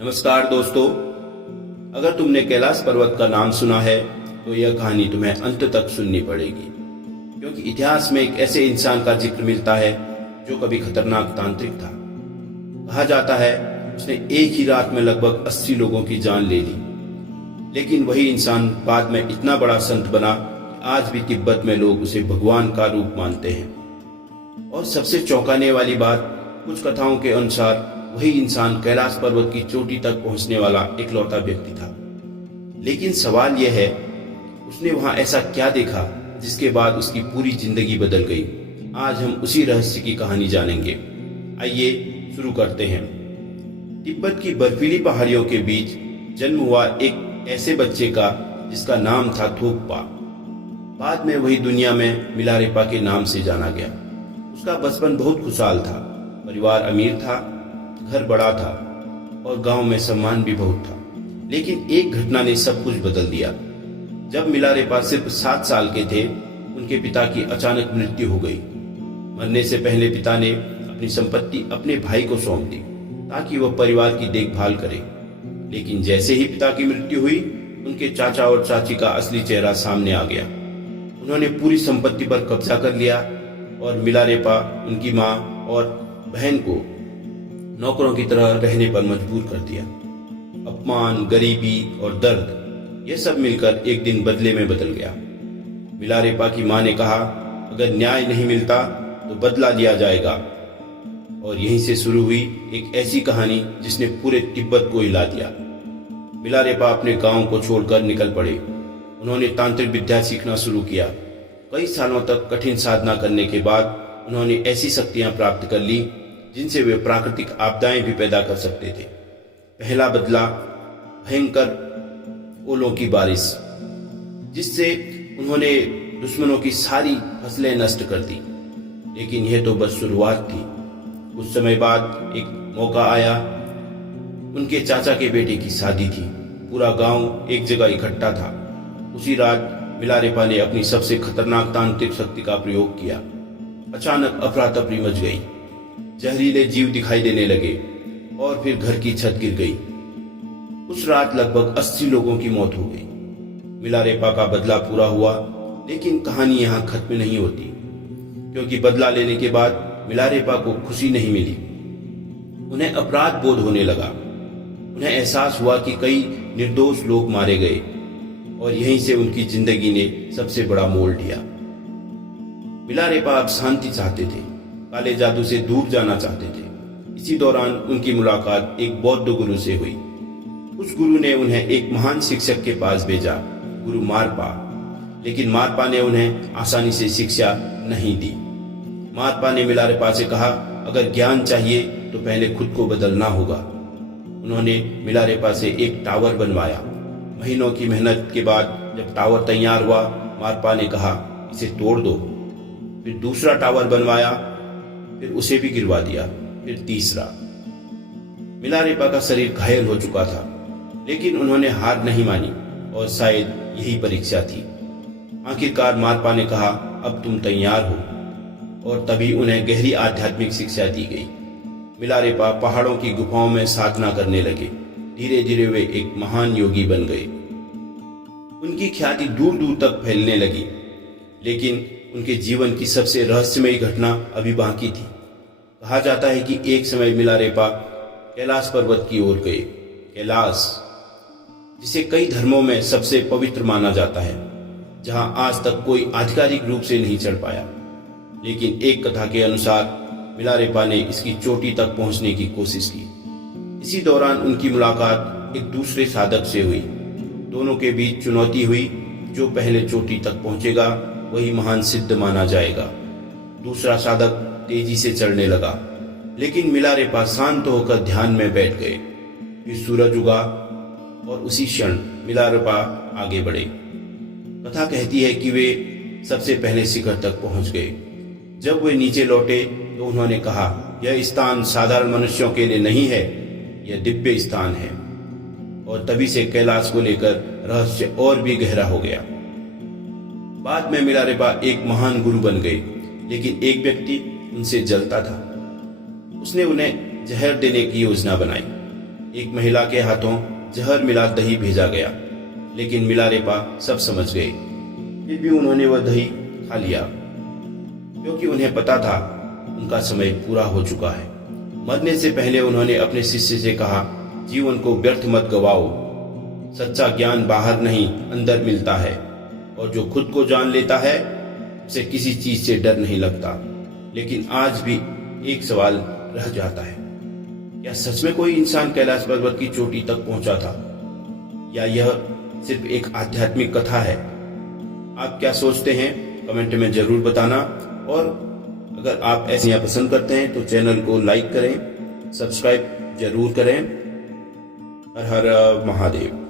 नमस्कार दोस्तों, अगर तुमने कैलाश पर्वत का नाम सुना है तो यह कहानी तुम्हें अंत तक सुननी पड़ेगी, क्योंकि इतिहास में एक ऐसे इंसान का जिक्र मिलता है जो कभी खतरनाक तांत्रिक था। कहा जाता है उसने एक ही रात में लगभग 80 लोगों की जान ले ली, लेकिन वही इंसान बाद में इतना बड़ा संत बना कि आज भी तिब्बत में लोग उसे भगवान का रूप मानते हैं। और सबसे चौंकाने वाली बात, कुछ कथाओं के अनुसार वही इंसान कैलाश पर्वत की चोटी तक पहुंचने वाला इकलौता व्यक्ति था। लेकिन सवाल यह है, उसने वहां ऐसा क्या देखा जिसके बाद उसकी पूरी जिंदगी बदल गई। आज हम उसी रहस्य की कहानी जानेंगे। आइए शुरू करते हैं। तिब्बत की बर्फीली पहाड़ियों के बीच जन्म हुआ एक ऐसे बच्चे का जिसका नाम था थोकपा। बाद में वही दुनिया में मिलारेपा के नाम से जाना गया। उसका बचपन बहुत खुशहाल था। परिवार अमीर था, घर बड़ा था और गांव में सम्मान भी बहुत था। लेकिन एक घटना ने सब कुछ बदल दिया। जब मिलारेपा सिर्फ 7 साल के थे, उनके पिता की अचानक मृत्यु हो गई। मरने से पहले पिता ने अपनी संपत्ति अपने भाई को सौंप दी ताकि वह परिवार की देखभाल करे। लेकिन जैसे ही पिता की मृत्यु हुई, उनके चाचा और चाची का असली चेहरा सामने आ गया। उन्होंने पूरी संपत्ति पर कब्जा कर लिया और मिलारेपा उनकी माँ और बहन को नौकरों की तरह रहने पर मजबूर कर दिया। अपमान, गरीबी और दर्द, यह सब मिलकर एक दिन बदले में बदल गया। मिलारेपा की मां ने कहा, अगर न्याय नहीं मिलता तो बदला लिया जाएगा। और यहीं से शुरू हुई एक ऐसी कहानी जिसने पूरे तिब्बत को हिला दिया। मिलारेपा अपने गांव को छोड़कर निकल पड़े। उन्होंने तांत्रिक विद्या सीखना शुरू किया। कई सालों तक कठिन साधना करने के बाद उन्होंने ऐसी शक्तियां प्राप्त कर ली जिनसे वे प्राकृतिक आपदाएं भी पैदा कर सकते थे। पहला बदला भयंकर ओलों की बारिश, जिससे उन्होंने दुश्मनों की सारी फसलें नष्ट कर दी। लेकिन यह तो बस शुरुआत थी। कुछ समय बाद एक मौका आया। उनके चाचा के बेटे की शादी थी। पूरा गांव एक जगह इकट्ठा था। उसी रात मिलारेपा ने अपनी सबसे खतरनाक तांत्रिक शक्ति का प्रयोग किया। अचानक अफरा तफरी मच गई। जहरीले जीव दिखाई देने लगे और फिर घर की छत गिर गई। उस रात लगभग 80 लोगों की मौत हो गई। मिलारेपा का बदला पूरा हुआ, लेकिन कहानी यहाँ खत्म नहीं होती, क्योंकि बदला लेने के बाद मिलारेपा को खुशी नहीं मिली। उन्हें अपराध बोध होने लगा। उन्हें एहसास हुआ कि कई निर्दोष लोग मारे गए और यहीं से उनकी जिंदगी ने सबसे बड़ा मोड़ लिया। मिलारेपा अब शांति चाहते थे, काले जादू से दूर जाना चाहते थे। इसी दौरान उनकी मुलाकात एक बौद्ध गुरु से हुई। उस गुरु ने उन्हें एक महान शिक्षक के पास भेजा, गुरु मारपा। लेकिन मारपा ने उन्हें आसानी से शिक्षा नहीं दी। मारपा ने मिलारेपा से कहा, अगर ज्ञान चाहिए तो पहले खुद को बदलना होगा। उन्होंने मिलारेपा से एक टावर बनवाया। महीनों की मेहनत के बाद जब टावर तैयार हुआ, मारपा ने कहा, इसे तोड़ दो। फिर दूसरा टावर बनवाया, फिर उसे भी गिरवा दिया, फिर तीसरा। मिलारेपा का शरीर घायल हो चुका था, लेकिन उन्होंने हार नहीं मानी और शायद यही परीक्षा थी। आखिरकार मारपा ने कहा, अब तुम तैयार हो। और तभी उन्हें गहरी आध्यात्मिक शिक्षा दी गई। मिलारेपा पहाड़ों की गुफाओं में साधना करने लगे। धीरे धीरे वे एक महान योगी बन गए। उनकी ख्याति दूर दूर तक फैलने लगी। लेकिन उनके जीवन की सबसे रहस्यमयी घटना अभी बाकी थी। कहा जाता है कि एक समय मिलारेपा कैलाश पर्वत की ओर गए। कैलाश, जिसे कई धर्मों में सबसे पवित्र माना जाता है, जहां आज तक कोई आधिकारिक रूप से नहीं चढ़ पाया। लेकिन एक कथा के अनुसार मिलारेपा ने इसकी चोटी तक पहुंचने की कोशिश की। इसी दौरान उनकी मुलाकात एक दूसरे साधक से हुई। दोनों के बीच चुनौती हुई। जो पहले चोटी तक पहुंचेगा वही महान सिद्ध माना जाएगा। दूसरा साधक तेजी से चढ़ने लगा, लेकिन मिलारेपा शांत होकर ध्यान में बैठ गए। फिर सूरज उगा और उसी क्षण मिलारेपा आगे बढ़े। कथा कहती है कि वे सबसे पहले शिखर तक पहुंच गए। जब वे नीचे लौटे तो उन्होंने कहा, यह स्थान साधारण मनुष्यों के लिए नहीं है, यह दिव्य स्थान है। और तभी से कैलाश को लेकर रहस्य और भी गहरा हो गया। बाद में मिलारेपा एक महान गुरु बन गए, लेकिन एक व्यक्ति उनसे जलता था। उसने उन्हें जहर देने की योजना बनाई। एक महिला के हाथों जहर मिला दही भेजा गया, लेकिन मिलारेपा सब समझ गए। फिर भी उन्होंने वह दही खा लिया, क्योंकि उन्हें पता था उनका समय पूरा हो चुका है। मरने से पहले उन्होंने अपने शिष्य से कहा, जीवन को व्यर्थ मत गवाओ। सच्चा ज्ञान बाहर नहीं, अंदर मिलता है, और जो खुद को जान लेता है उसे किसी चीज से डर नहीं लगता। लेकिन आज भी एक सवाल रह जाता है, क्या सच में कोई इंसान कैलाश पर्वत की चोटी तक पहुंचा था, या यह सिर्फ एक आध्यात्मिक कथा है? आप क्या सोचते हैं कमेंट में जरूर बताना। और अगर आप ऐसे पसंद करते हैं तो चैनल को लाइक करें, सब्सक्राइब जरूर करें। हर हर महादेव।